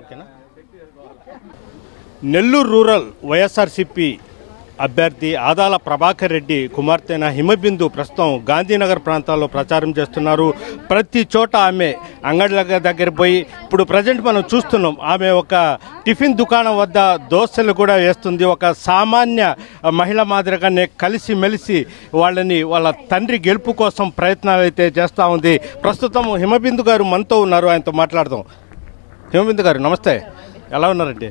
ఓకేనా. నెల్లూరు రూరల్ వైఎస్ఆర్సీపీ అభ్యర్థి ఆదాల ప్రభాకర్ రెడ్డి కుమార్తెన హిమబిందు ప్రస్తుతం గాంధీనగర్ ప్రాంతాల్లో ప్రచారం చేస్తున్నారు. ప్రతి చోట ఆమె అంగడ్ల దగ్గర పోయి ఇప్పుడు ప్రజెంట్ మనం చూస్తున్నాం ఆమె ఒక టిఫిన్ దుకాణం వద్ద దోశలు కూడా వేస్తుంది. ఒక సామాన్య మహిళ మాదిరిగానే కలిసిమెలిసి వాళ్ళ తండ్రి గెలుపు కోసం ప్రయత్నాలు అయితే చేస్తూ ఉంది. ప్రస్తుతం హిమబిందు గారు మనతో ఉన్నారు, ఆయనతో మాట్లాడదాం. హిమబిందు గారు నమస్తే, ఎలా ఉన్నారండి?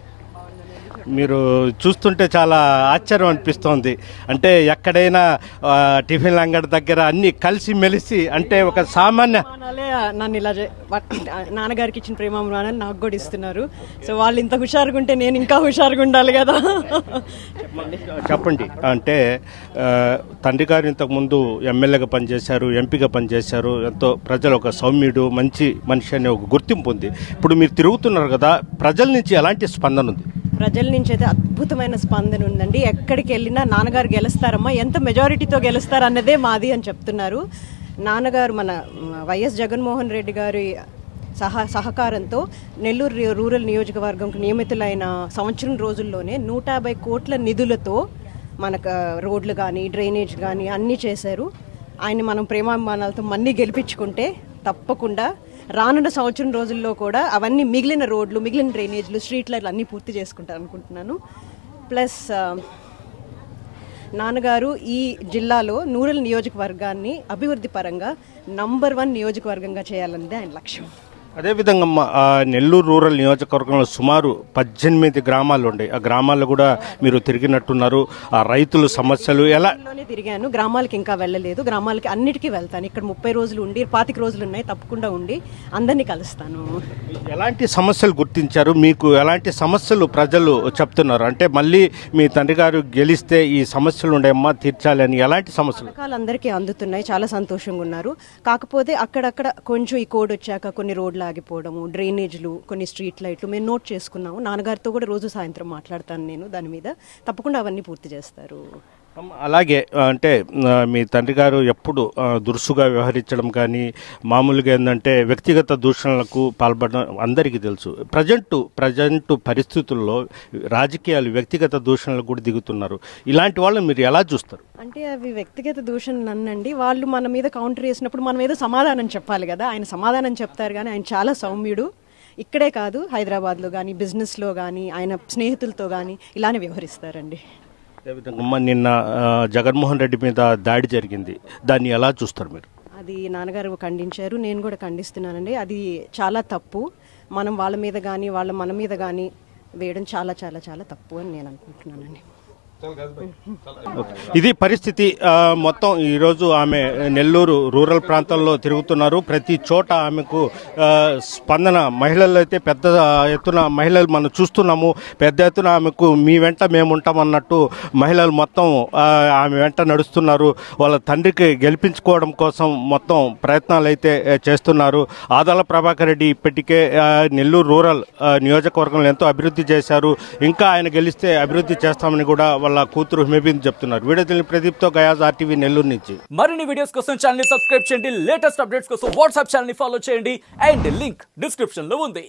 మీరు చూస్తుంటే చాలా ఆశ్చర్యం అనిపిస్తోంది. అంటే ఎక్కడైనా టిఫిన్ అంగడి దగ్గర అన్ని కలిసి మెలిసి అంటే ఒక సామాన్య నన్ను ఇలా నాన్నగారికి ఇచ్చిన ప్రేమాభిమానాన్ని నాకు కూడా ఇస్తున్నారు. సో వాళ్ళు ఇంత హుషారుగా ఉంటే నేను ఇంకా హుషారుగా ఉండాలి కదా. చెప్పండి. అంటే తండ్రి గారు ఇంతకుముందు ఎమ్మెల్యేగా పనిచేశారు, ఎంపీగా పనిచేశారు. ఎంతో ప్రజలు ఒక సౌమ్యుడు మంచి మనిషి అనే ఒక గుర్తింపు ఉంది. ఇప్పుడు మీరు తిరుగుతున్నారు కదా, ప్రజల నుంచి ఎలాంటి స్పందన ఉంది? ప్రజల నుంచి అయితే అద్భుతమైన స్పందన ఉందండి. ఎక్కడికి వెళ్ళినా నాన్నగారు గెలుస్తారమ్మా, ఎంత మెజారిటీతో గెలుస్తారు అన్నదే మాది అని చెప్తున్నారు. నాన్నగారు మన వైఎస్ జగన్మోహన్ రెడ్డి గారి సహకారంతో నెల్లూరు రూరల్ నియోజకవర్గంకు నియమితులైన సంవత్సరం రోజుల్లోనే 150 కోట్ల నిధులతో మనకు రోడ్లు కానీ డ్రైనేజ్ కానీ అన్నీ చేశారు. ఆయన మనం ప్రేమాభిమానాలతో మళ్ళీ గెలిపించుకుంటే తప్పకుండా రానున్న సంవత్సరం రోజుల్లో కూడా అవన్నీ మిగిలిన రోడ్లు, మిగిలిన డ్రైనేజ్లు, స్ట్రీట్ లైట్లు అన్నీ పూర్తి చేసుకుంటారు అనుకుంటున్నాను. ప్లస్ నాన్నగారు ఈ జిల్లాలో రూరల్ నియోజకవర్గాన్ని అభివృద్ధి పరంగా నంబర్ 1 నియోజకవర్గంగా చేయాలన్నదే ఆయన లక్ష్యం. అదేవిధంగా నెల్లూరు రూరల్ నియోజకవర్గంలో సుమారు 18 గ్రామాలు ఉన్నాయి. ఆ గ్రామాల్లో కూడా మీరు తిరిగినట్టున్నారు. ఆ రైతుల సమస్యలు ఎలా తిరిగాను, గ్రామాలకి ఇంకా వెళ్ళలేదు. గ్రామాలకి అన్నిటికీ వెళ్తాను. ఇక్కడ 30 రోజులు ఉండి 25 రోజులు ఉన్నాయి, తప్పకుండా ఉండి అందరినీ కలుస్తాను. ఎలాంటి సమస్యలు గుర్తించారు? మీకు ఎలాంటి సమస్యలు ప్రజలు చెప్తున్నారు? అంటే మళ్ళీ మీ తండ్రి గారు గెలిస్తే ఈ సమస్యలు ఉండేమ్మా తీర్చాలి అని ఎలాంటి సమస్యలు? అందరికీ అందుతున్నాయి, చాలా సంతోషంగా ఉన్నారు. కాకపోతే అక్కడక్కడ కొంచెం ఈ కోడ్ వచ్చాక కొన్ని రోడ్లు ఆగిపోవడము, డ్రైనేజ్లు, కొన్ని స్ట్రీట్ లైట్లు మేము నోట్ చేసుకున్నాము. నాన్నగారితో కూడా రోజు సాయంత్రం మాట్లాడతాను నేను దాని మీద. తప్పకుండా అవన్నీ పూర్తి చేస్తారు. అలాగే అంటే మీ తండ్రి గారు ఎప్పుడు దురుసుగా వ్యవహరించడం కానీ మామూలుగా ఏంటంటే వ్యక్తిగత దూషణలకు పాల్పడడం అందరికీ తెలుసు. ప్రజెంట్ పరిస్థితుల్లో రాజకీయాలు వ్యక్తిగత దూషణలకు కూడా దిగుతున్నారు. ఇలాంటి వాళ్ళని మీరు ఎలా చూస్తారు? అంటే అవి వ్యక్తిగత దూషణలు అన్నండి. వాళ్ళు మన మీద కౌంటర్ చేసినప్పుడు మనం ఏదో సమాధానం చెప్పాలి కదా. ఆయన సమాధానం చెప్తారు కానీ ఆయన చాలా సౌమ్యుడు. ఇక్కడే కాదు, హైదరాబాద్లో కానీ బిజినెస్లో కానీ ఆయన స్నేహితులతో కానీ ఇలానే వ్యవహరిస్తారండి. అదేవిధంగా నిన్న జగన్మోహన్ రెడ్డి మీద దాడి జరిగింది, దాన్ని ఎలా చూస్తారు మీరు? అది నాన్నగారు ఖండించారు, నేను కూడా ఖండిస్తున్నానండి. అది చాలా తప్పు. మనం వాళ్ళ మీద కానీ మన మీద కానీ వేయడం చాలా చాలా చాలా తప్పు అని నేను అనుకుంటున్నానండి. ఇది పరిస్థితి. మొత్తం ఈరోజు ఆమె నెల్లూరు రూరల్ ప్రాంతాల్లో తిరుగుతున్నారు. ప్రతి చోట ఆమెకు స్పందన. మహిళలు అయితే పెద్ద ఎత్తున మహిళలు మనం చూస్తున్నాము. పెద్ద ఎత్తున ఆమెకు మీ వెంట మేము ఉంటామన్నట్టు మహిళలు మొత్తం ఆమె వెంట నడుస్తున్నారు. వాళ్ళ తండ్రికి గెలిపించుకోవడం కోసం మొత్తం ప్రయత్నాలు అయితే చేస్తున్నారు. ఆదాల ప్రభాకర్ రెడ్డి ఇప్పటికే నెల్లూరు రూరల్ నియోజకవర్గంలో ఎంతో అభివృద్ధి చేశారు. ఇంకా ఆయన గెలిస్తే అభివృద్ధి చేస్తామని కూడా వాళ్ళ కూతురు హిమబిందు చెప్తున్నారు. వీడియో ప్రదీప్ తో గయాజ్, RTV నెల్లూరు నుంచి. మరిన్ని వీడియోస్ కోసం ఛానల్ ని సబ్స్క్రైబ్ చేయండి. లేటెస్ట్ అప్డేట్స్ కోసం వాట్సాప్ ఛానల్ ని ఫాలో చేయండి. అండ్ లింక్ డిస్క్రిప్షన్ లో ఉంది.